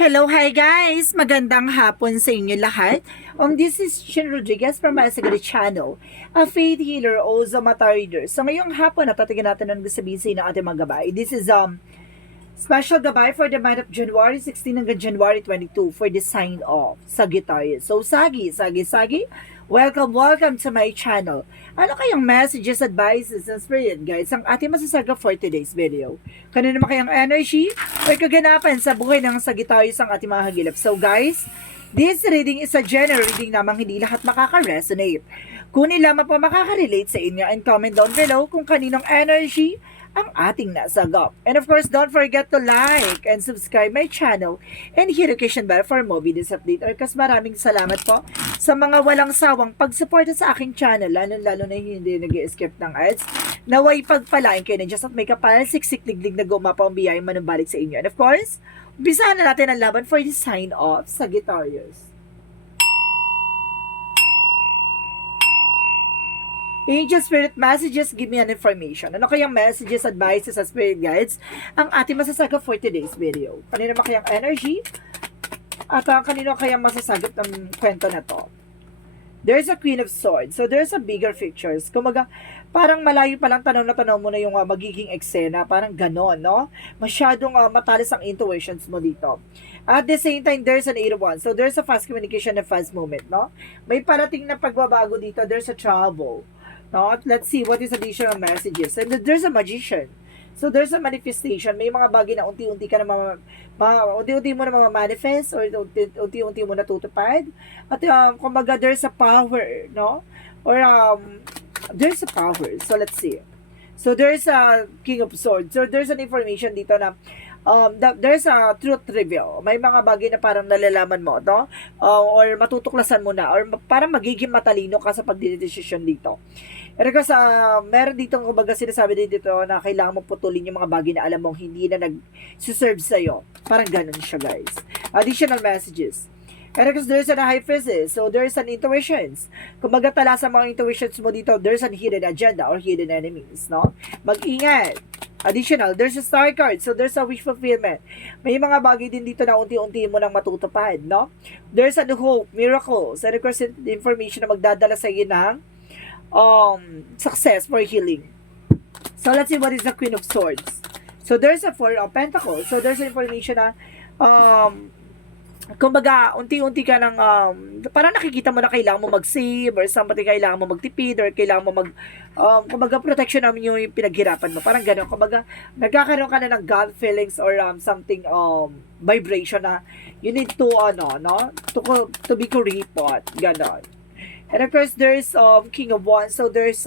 Hello, hi guys! Magandang hapon sa inyo lahat. This is Shin Rodriguez from Masagari Channel, a faith healer o Zamata reader. So ngayong hapon, natatigan natin ang sabihin ng ating mga gabay. This is special gabay for the month of January 16 hanggang January 22 for the sign of Sagittarius. So Sagi, welcome to my channel. Ano kayang messages, advices, and spirit guides ang ating masasaga for today's video? Kanino naman kayang energy o kaganapan sa buhay ng Sagittarius ang ating mga hagilap? So guys, this reading is a general reading namang hindi lahat makaka-resonate. Kunin lamang po makaka-relate sa inyo and comment down below kung kaninong energy ang ating nasagap. And of course, don't forget to like and subscribe my channel and hit notification bell for more videos update. Orkas, maraming salamat po sa mga walang sawang pagsuporta sa aking channel, lalo na hindi nag-skip ng ads. Naway pagpalain kayo na Diyos at may kapal, siksik-liglig na gumapa ang biyayang manumbalik sa inyo. And of course, umpisahan na natin ang laban for the sign of Sagittarius. Angel Spirit Messages, give me an information. Ano kayang messages, advices, at spirit guides ang ating masasagot for today's video? Kanino ba kayang energy? At kanino kayang masasagot ng kwento na to? There's a Queen of Swords. So there's a bigger pictures. Kumaga, parang malayo pa lang tanaw na tanaw mo na yung magiging eksena. Parang ganon, no? Masyadong matalis ang intuitions mo dito. At the same time, there's an 8 of Wands. So there's a fast communication and fast movement, no? May parating na pagbabago dito. There's a trouble. No? Let's see what is additional messages. And there's a magician. So there's a manifestation. May mga bagay na unti-unti ka na unti-unti mo na ma-manifest or unti-unti mo na tutupad. At kumbaga there's a power, no? Or there's a power. So let's see. So there's a King of Swords. So there's an information dito na there's a truth reveal. May mga bagay na parang nalalaman mo, no? Or matutuklasan mo na, or parang magiging matalino ka sa pagdidesisyon dito. Pero kasi meron dito, kumbaga sinasabi din dito na kailangan mo putulin yung mga bagay na alam mong hindi na nag-serve sa'yo. Parang ganun siya, guys. Additional messages. Pero kasi there's an high priestess, so there's an intuitions. Kumbaga tala sa mga intuitions mo dito, there's an hidden agenda or hidden enemies, no? Mag-ingat. Additional, there's a star card, so there's a wish fulfillment. May mga bagay din dito na unti-unti mo nang matutupad, no? There's a hope, miracles, and of course, the information na magdadala sa iyo ng success for healing. So let's see what is the Queen of Swords. So there's a Four of Pentacles, so there's information na kumbaga, unti-unti ka nang, parang nakikita mo na kailangan mo mag-save or something, kailangan mo magtipid or kailangan mo kumbaga, protection namin yung pinaghirapan mo. Parang gano'n. Kumbaga, nagkakaroon ka na ng gut feelings or something, vibration na you need to, to be kuripot. Gano'n. And of course, there's King of Wands. So, there's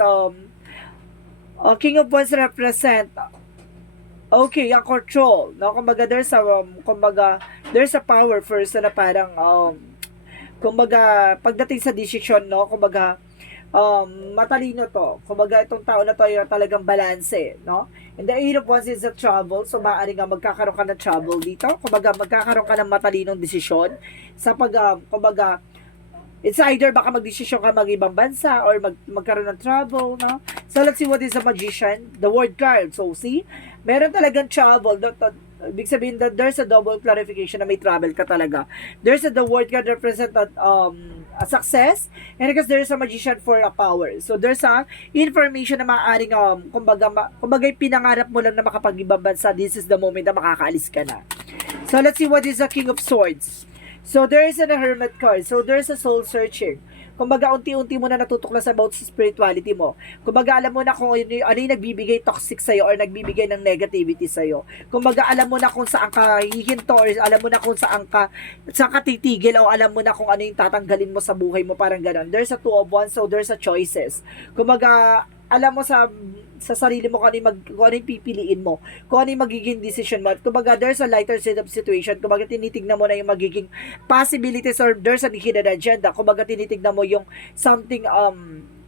King of Wands represent okay, ang control, no? Kumbaga, there's a power first na parang, kumbaga, pagdating sa decision, no? Kumbaga, matalino to. Kumbaga, itong tao na to ay talagang balanse, no? And the 8 of Wands is a trouble, so maaaring nga magkakaroon ka ng trouble dito. Kumbaga, magkakaroon ka ng matalinong desisyon sa kumbaga, it's either baka magdesisyon ka mag-ibang bansa or magkaroon ng trouble, no? So, let's see what is a magician. The word card. So, see? Meron talagang trouble. Ibig sabihin that there's a double clarification na may trouble ka talaga. There's the word card represent a success, and because there's a magician for a power. So, there's a information na maaaring, kumbaga pinangarap mo lang na makapag-ibang bansa. This is the moment na makakaalis ka na. So, let's see what is a King of Swords. So, there is a Hermit card. So, there's a soul searching. Kumbaga, unti-unti mo na natutuklas about sa spirituality mo. Kumbaga, alam mo na kung ano yung nagbibigay toxic sa'yo or nagbibigay ng negativity sa'yo. Kumbaga, alam mo na kung saan ka hihinto or alam mo na kung saan ka titigil o alam mo na kung ano yung tatanggalin mo sa buhay mo. Parang gano'n. There's a 2 of Wands, so there's a choices. Kumbaga, alam mo sa sarili mo kung ano yung pipiliin mo, kung ano yung magiging decision mo. Kumbaga, there's a lighter side of situation. Kumbaga, tinitignan mo na yung magiging possibilities or there's a hidden agenda. Kumbaga, tinitignan mo yung something,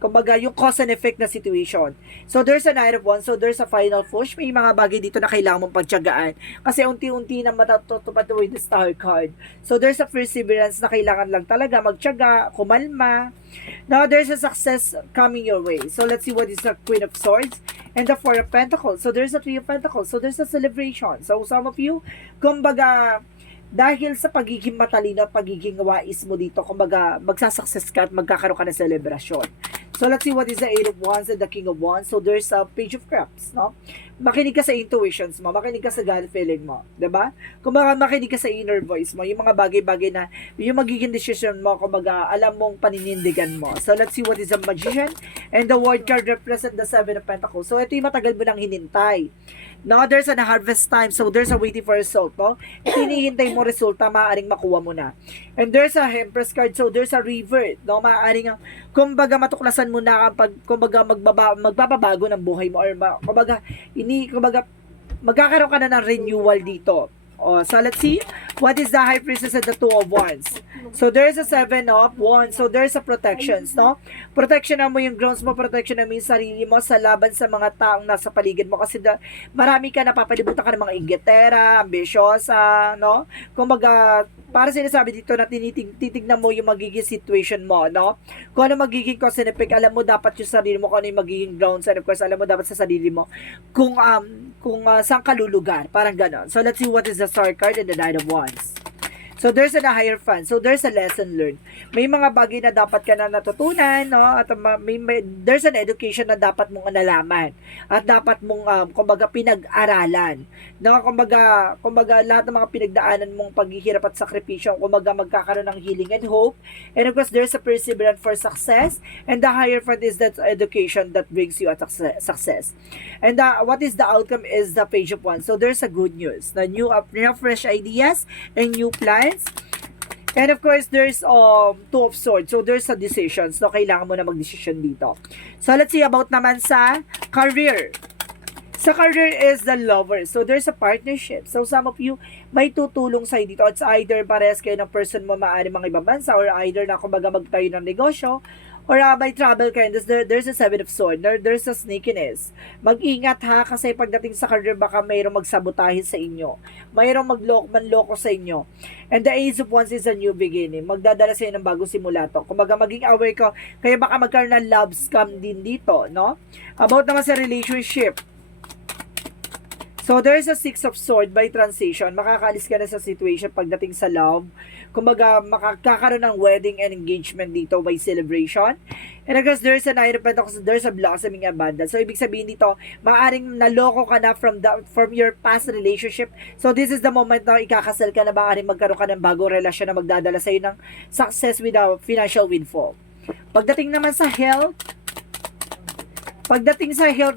kumbaga, yung cause and effect na situation. So, there's a Knight of Wands. So, there's a final push. May mga bagay dito na kailangan mong pagtiyagaan. Kasi unti-unti na matatutupad with the star card. So, there's a perseverance na kailangan lang talaga magtiyaga, kumalma. Now, there's a success coming your way. So, let's see what is the Queen of Swords and the Four of Pentacles. So, there's a Three of Pentacles. So, there's a celebration. So, some of you, kumbaga, dahil sa pagiging matalino at pagiging wais mo dito, kumbaga magsasucess ka at magkakaroon ka ng celebration. So let's see what is the Eight of Wands and the King of Wands. So there's a Page of Cups, no? Makinig ka sa intuitions mo, makinig ka sa gut feeling mo, 'di ba? Kumbaga makinig ka sa inner voice mo, yung mga bagay-bagay na yung magiging decision mo, kumbaga alam mong paninindigan mo. So let's see what is the Magician and the World card represent the Seven of Pentacles. So ito yung matagal mo nang hinintay. No, there's a harvest time, so there's a waiting for result, no? Ito hinihintay mo resulta, maaaring makuha mo na. And there's a Empress card, so there's a revert, no? Maaaring, kumbaga matuklasan mo na kapag, kumbaga magbabago ng buhay mo, or kumbaga magkakaroon ka na ng renewal dito. Oh, so let's see, what is the High Priestess and the Two of Wands? So there's a Seven of Wands, so there's a protections, no? Protection mo yung grounds mo, protection mo yung sarili mo sa laban sa mga taong nasa paligid mo, kasi marami ka napapalibutan ka ng mga inggitera, ambisyosa, no? Kumbaga, para sinasabi dito na titignan mo yung magiging situation mo, no? Kung ano magiging cause and effect, alam mo dapat yung sarili mo, kung ano yung magiging grounds, and of course, alam mo dapat sa sarili mo kung saan ka lulugar, parang ganon. So let's see what is the Star card and the Nine of Wands. So there's a Hierophant. So there's a lesson learned. May mga bagay na dapat ka na natutunan, no? At there's an education na dapat mong nalaman. At dapat mong kumbaga pinag-aralan. No? Kumbaga lahat ng mga pinagdaanan mong paghihirap at sakripisyo, kumbaga magkakaroon ng healing and hope. And of course, there's a perseverance for success. And the Hierophant is that education that brings you a success. And what is the outcome is the Page of Wands. So there's a good news. The new fresh ideas and new plans. And of course, there's Two of Swords. So there's a decision. So kailangan mo na mag-decision dito. So let's see about naman sa career. Sa career is the Lover. So there's a partnership. So some of you may tutulong sa'yo dito. It's either parehas kayo ng person mo maaari mga ibang bansa, or either na kumbaga magtayo ng negosyo, or may travel kayo. There's a Seven of Swords. There's a sneakiness. Mag-ingat ha, kasi pagdating sa career, baka mayroong magsabotahe sa inyo. Mayroong manloko sa inyo. And the Ace of Wands is a new beginning. Magdadala sa inyo ng bagong simula to. Kumbaga maging aware ka, kaya baka magkaroon ng love scam din dito, no? About naman sa relationship. So, there's a Six of Swords by transition. Makakaalis ka na sa situation pagdating sa love. Kumbaga, makakaroon ng wedding and engagement dito by celebration. And I guess there's a Nine of Pentacles, there's a blossoming abundance. So, ibig sabihin dito, maaaring naloko ka na from your past relationship. So, this is the moment na ikakasal ka na, maaaring magkaroon ka ng bagong relasyon na magdadala sa'yo ng success with a financial windfall. Pagdating naman sa health,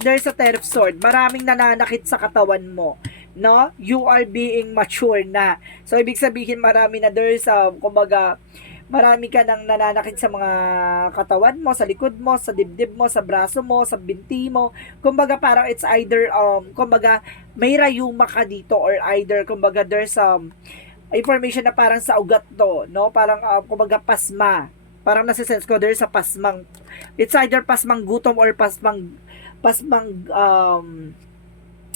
there's a Ten of Swords. Maraming nananakit sa katawan mo, no? You are being mature na. So, ibig sabihin, marami na kumbaga, marami ka nang nananakit sa mga katawan mo, sa likod mo, sa dibdib mo, sa braso mo, sa binti mo. Kumbaga, parang it's either, kumbaga, may rayuma ka dito, or either, kumbaga, there's information na parang sa ugat to, no? Parang, kumbaga, pasma. Parang nasa-sense ko, there's a pasmang, it's either pasmang gutom or pasmang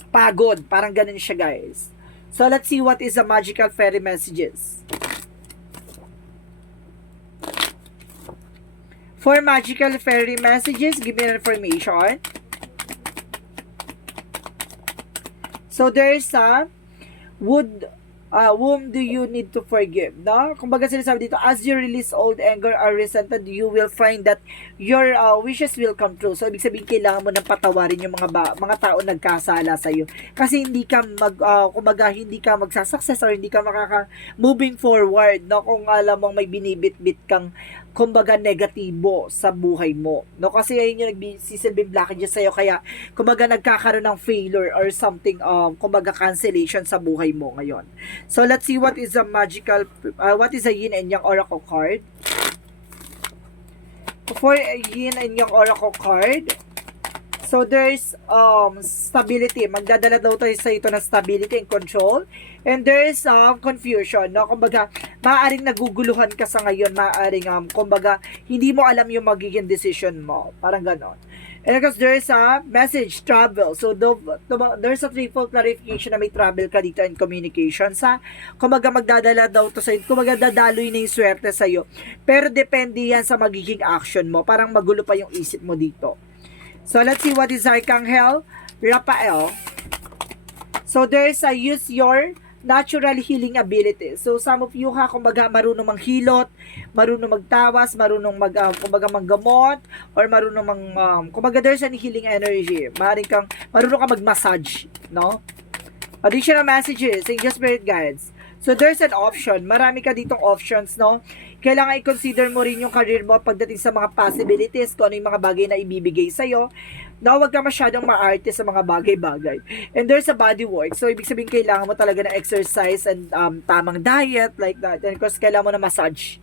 pagod. Parang ganun siya, guys. So, let's see what is the magical fairy messages. For magical fairy messages, give me an information. So, there's a whom do you need to forgive, no? Kumbaga sinasabi dito, as you release old anger or resentment, you will find that your wishes will come true. So, ibig sabihin, kailangan mo nang patawarin yung mga tao nagkasala sa iyo. Kasi hindi ka kumbaga, hindi ka magsasucess, or hindi ka moving forward, no? Kung alam mong may binibit-bit kang kumbaga negatibo sa buhay mo, no? Kasi ayun yung nagsisilbing blockages sa'yo, kaya kumbaga nagkakaroon ng failure or something, kumbaga cancellation sa buhay mo ngayon. So let's see what is a magical, what is a Yin and Yang Oracle card. For Yin and Yang Oracle card, so there's stability. Magdadala daw tayo sa ito ng stability and control. And there's confusion, no? Kumbaga, maaaring naguguluhan ka sa ngayon, maaaring kumbaga, hindi mo alam yung magiging decision mo. Parang ganon. And because there's a message, travel. So, there's a threefold clarification na may travel ka dito in communication. Kumbaga, magdadala daw to sa'yo. Kumbaga, dadaloy na yung swerte sa'yo. Pero, depende yan sa magiging action mo. Parang magulo pa yung isip mo dito. So, let's see what is Archangel Raphael. So, there's a use your natural healing abilities. So, some of you ha, kumbaga marunong manghilot, marunong magtawas, marunong kumbaga manggamot, or marunong kumbaga there's an healing energy. Marunong ka mag-massage, no? Additional messages, Angel Spirit Guides. So, there's an option. Marami ka ditong options, no? Kailangan i-consider mo rin yung career mo pagdating sa mga possibilities, kung ano yung mga bagay na ibibigay sa'yo. No, huwag ka masyadong maarte sa mga bagay-bagay. And there's a body work. So, ibig sabihin, kailangan mo talaga ng exercise and tamang diet, like that. And of course, kailangan mo na massage.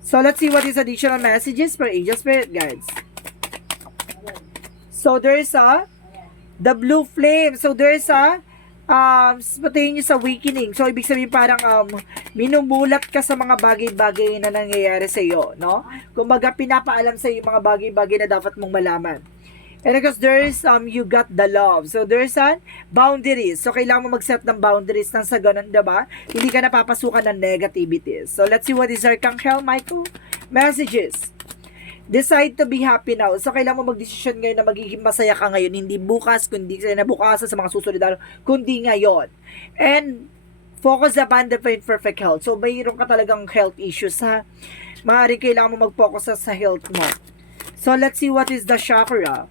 So, let's see what is additional messages for Angel Spirit Guides. So, there's the blue flame. So, there's spontaneous awakening. So, ibig sabihin parang minumulat ka sa mga bagay-bagay na nangyayari sa iyo, no? Kumbaga, pinapaalam sa iyo mga bagay-bagay na dapat mong malaman. And of course, there's, you got the love. So, there's boundaries. So, kailangan mo mag-set ng boundaries nang sa ganun, diba? Hindi ka napapasukan ng negativities. So, let's see what is Archangel Michael messages. Decide to be happy now. So, kailangan mo mag-decision ngayon na magiging masaya ka ngayon. Hindi bukas, kundi na bukas sa mga susunod na, kundi ngayon. And, focus upon divine perfect health. So, mayroon ka talagang health issues, ha? Maaaring kailangan mo mag-focus sa health mo. So, let's see what is the chakra.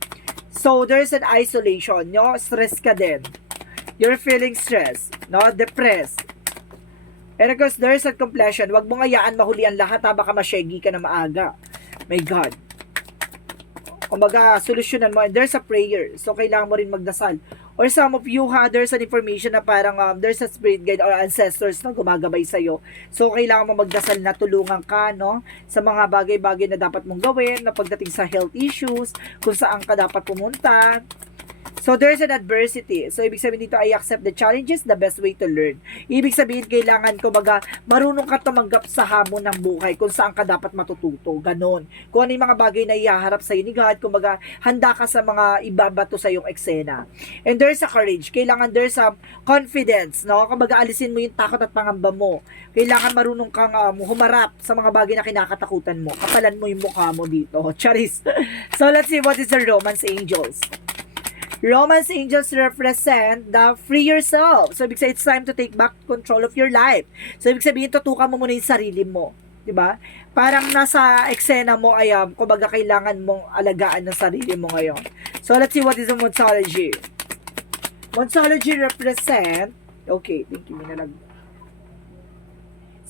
So, there's an isolation, no? Stress ka din. You're feeling stressed, no? Depressed. And of course, there's a completion. Huwag mong hayaan mahuli ang lahat, ha? Baka masyegi ka na maaga. My God. Kumbaga, solusyonan mo. And there's a prayer. So, kailangan mo rin magdasal. Or some of you ha, there's an information na parang there's a spirit guide or ancestors na gumagabay sa'yo. So, kailangan mo magdasal na tulungan ka, no? Sa mga bagay-bagay na dapat mong gawin, na pagdating sa health issues, kung saan ka dapat pumunta. So, there's an adversity. So, ibig sabihin dito, I accept the challenges, the best way to learn. Ibig sabihin, kailangan, kumbaga, marunong ka tumanggap sa hamon ng buhay, kung saan ka dapat matututo. Ganon. Kung ano yung mga bagay na ihaharap sa'yo ni God, kumbaga, handa ka sa mga ibabato sa iyong eksena. And there's a courage. Kailangan there's a confidence, no? Kumbaga, alisin mo yung takot at pangamba mo. Kailangan marunong kang humarap sa mga bagay na kinakatakutan mo. Kapalan mo yung mukha mo dito. Charis. So, let's see what is the Romance Angels. Romance angels represent the free yourself. So, ibig sabihin, it's time to take back control of your life. So, ibig sabihin, tutukan mo muna yung sarili mo. Diba? Parang nasa eksena mo ay, kumbaga, kailangan mong alagaan ng sarili mo ngayon. So, let's see what is the Monsology. Monsology represent, okay, thank you, minalag.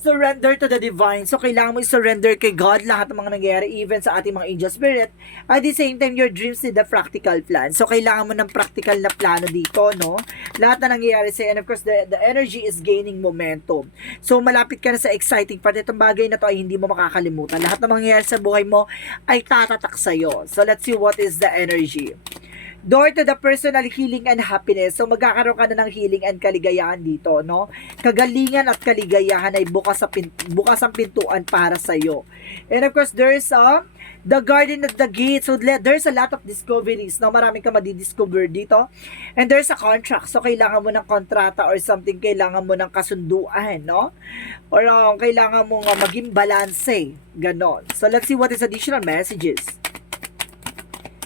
Surrender to the divine. So, kailangan mo i-surrender kay God lahat ng mga nangyayari, even sa ating mga angel spirit. At the same time, your dreams need a practical plan. So, kailangan mo ng practical na plano dito, no? Lahat na nangyayari sa'yo. And of course, the energy is gaining momentum. So, malapit ka na sa exciting part. Itong bagay na to ay hindi mo makakalimutan. Lahat ng mga nangyayari sa buhay mo ay tatatak sa'yo. So, let's see what is the energy. Door to the personal healing and happiness. So, magkakaroon ka na ng healing and kaligayahan dito, no? Kagalingan at kaligayahan ay bukas ang pintuan para sa'yo. And of course, there's the garden at the gate. So, there's a lot of discoveries, no? Marami ka madidiscover dito. And there's a contract. So, kailangan mo ng kontrata or something. Kailangan mo ng kasunduan, no? Or kailangan mo maging balanse. Ganon. So, let's see what is additional messages.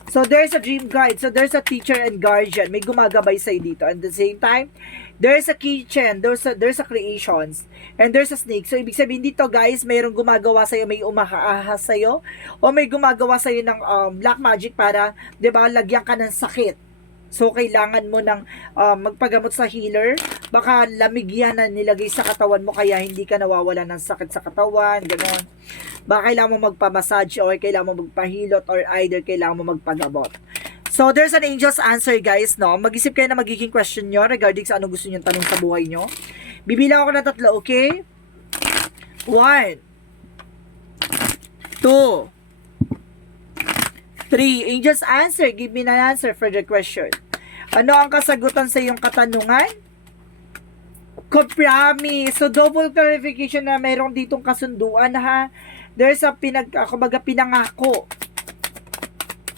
So, there's a dream guide. So, there's a teacher and guardian. May gumagabay sa'yo dito. At the same time, there's a kitchen. There's a creations. And there's a snake. So, ibig sabihin dito, guys, mayroong gumagawa sa'yo, may umaahas sa'yo, o may gumagawa sa'yo ng black magic para, di ba, lagyan ka ng sakit. So, kailangan mo ng magpagamot sa healer. Baka lamig yan na nilagay sa katawan mo, kaya hindi ka nawawala ng sakit sa katawan. Ganon. Baka kailangan mo magpamassage or kailangan mo magpahilot or either kailangan mo magpagamot. So, there's an angel's answer, guys, no? Mag-isip kayo na magiging question nyo regarding sa anong gusto nyo tanong sa buhay nyo. Bibilang ako ng 3, okay? 1, 2, 3. Angel's answer. Give me an answer for the question. Ano ang kasagutan sa iyong katanungan? Promise. So, double clarification na mayroong ditong kasunduan, ha? There's a kumbaga pinangako.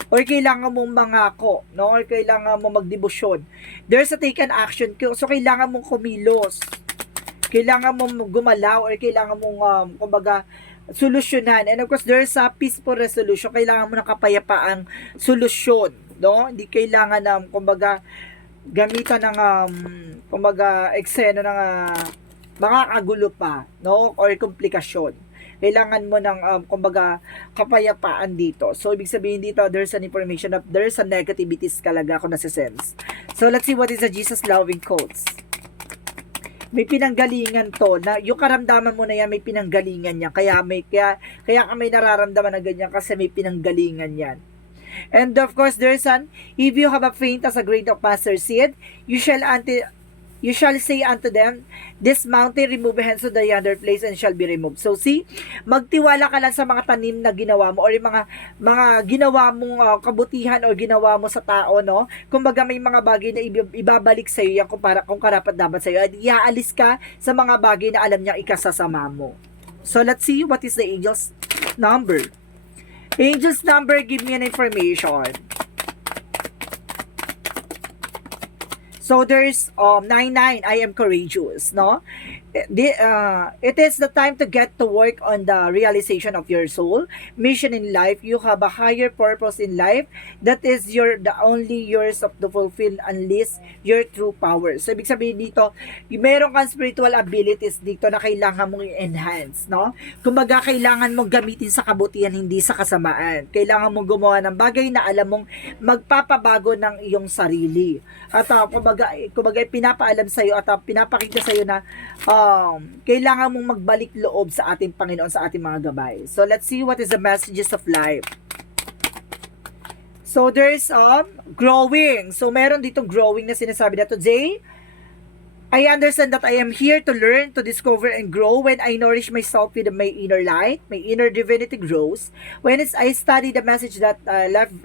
Or kailangan mong mangako, no? Or kailangan mong magdebosyon. There's a taken action. So, kailangan mong kumilos. Kailangan mong gumalaw or kailangan mong, kumbaga, solusyonan. And of course, there's a peaceful resolution. Kailangan mo ng kapayapaang solusyon, no? Hindi kailangan kumbaga, gamitan ng kumbaga eksena ng makakagulo pa, no? Or komplikasyon. Kailangan mo ng kumbaga kapayapaan dito. So ibig sabihin dito, there's an information of there's a negativities talaga ako nasa-sense. So let's see what is the Jesus loving quotes. May pinanggalingan to na yung karamdaman mo na yan may pinanggalingan niya, kaya ka may nararamdaman na ganyan kasi may pinanggalingan yan. And of course, there's if you have a faith as a grain of mustard seed, you shall say unto them, this mountain remove hence to the yonder place and shall be removed. So see, magtiwala ka lang sa mga tanim na ginawa mo or yung mga ginawa mong kabutihan o ginawa mo sa tao, no? Kumbaga may mga bagay na ibabalik sa iyo yan kung karapat dapat sa iyo. At iaalis ka sa mga bagay na alam niyang ikasasama mo. So let's see what is the angel's number. Angel's number, give me an information. So there's 99, I am courageous, no? It is the time to get to work on the realization of your soul mission in life. You have a higher purpose in life that is the only yours of the fulfill unleash your true power. So ibig sabihin dito, meron kang spiritual abilities dito na kailangan mong i-enhance, no? Kumbaga kailangan mong gamitin sa kabutihan, hindi sa kasamaan. Kailangan mong gumawa ng bagay na alam mong magpapabago ng iyong sarili. At kumbaga pinapaalam sa iyo at pinapakita sa iyo na kailangan mong magbalik loob sa ating Panginoon, sa ating mga gabay. So let's see what is the messages of life. So there's growing. So meron ditong growing na sinasabi na today. I understand that I am here to learn, to discover, and grow. When I nourish myself with my inner light, my inner divinity grows. When I study the message that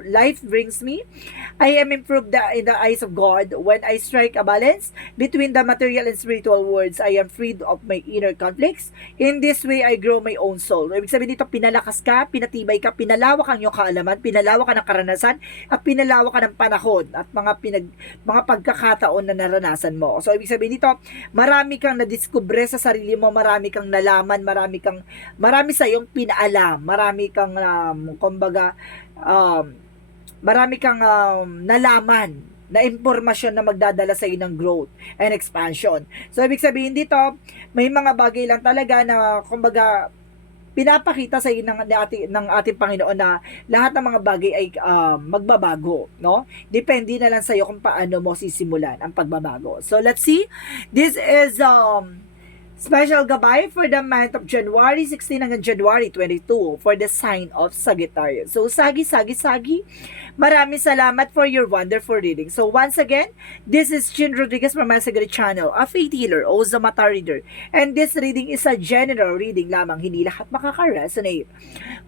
life brings me, I am improved in the eyes of God. When I strike a balance between the material and spiritual worlds, I am freed of my inner conflicts. In this way, I grow my own soul. Ibig sabihin dito, pinalakas ka, pinatibay ka, pinalawak ang iyong kaalaman, pinalawak ka ng karanasan, at pinalawak ka ng panahon at mga pagkakataon na naranasan mo. So, ibig sabihin dito, marami kang nadiskubre sa sarili mo, marami kang nalaman, marami sa iyong pinaalam, marami kang marami kang nalaman na impormasyon na magdadala sa iyo ng growth and expansion. So ibig sabihin dito, may mga bagay lang talaga na kumbaga pinapakita sa iyo ng ating Panginoon na lahat ng mga bagay ay magbabago, no? Depende na lang sa iyo kung paano mo sisimulan ang pagbabago. So let's see. This is special gabay for the month of January 16 hanggang January 22 for the sign of Sagittarius. So Sagi, maraming salamat for your wonderful reading. So once again, this is Chin Rodriguez from my Sagari channel, a faith healer, also mata reader. And this reading is a general reading lamang, hindi lahat makaka-resonate.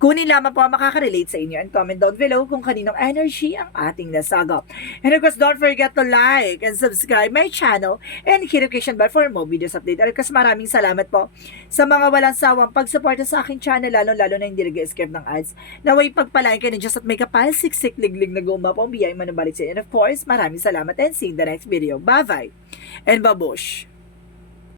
Kunin lamang po ang makaka-relate sa inyo and comment down below kung kaninong energy ang ating nasagap. And of course, don't forget to like and subscribe my channel and hit notification bell for more videos update. And of course, maraming salamat po sa mga walang sawang pagsuporta sa aking channel, lalo na hindi nag-escape ng ads. Naway pagpalain kayo ng Diyos at may kapal, siksik, liglig na gumapong biyay manubalik sa inyo. And of course, maraming salamat and see you in the next video. Bye-bye and babush!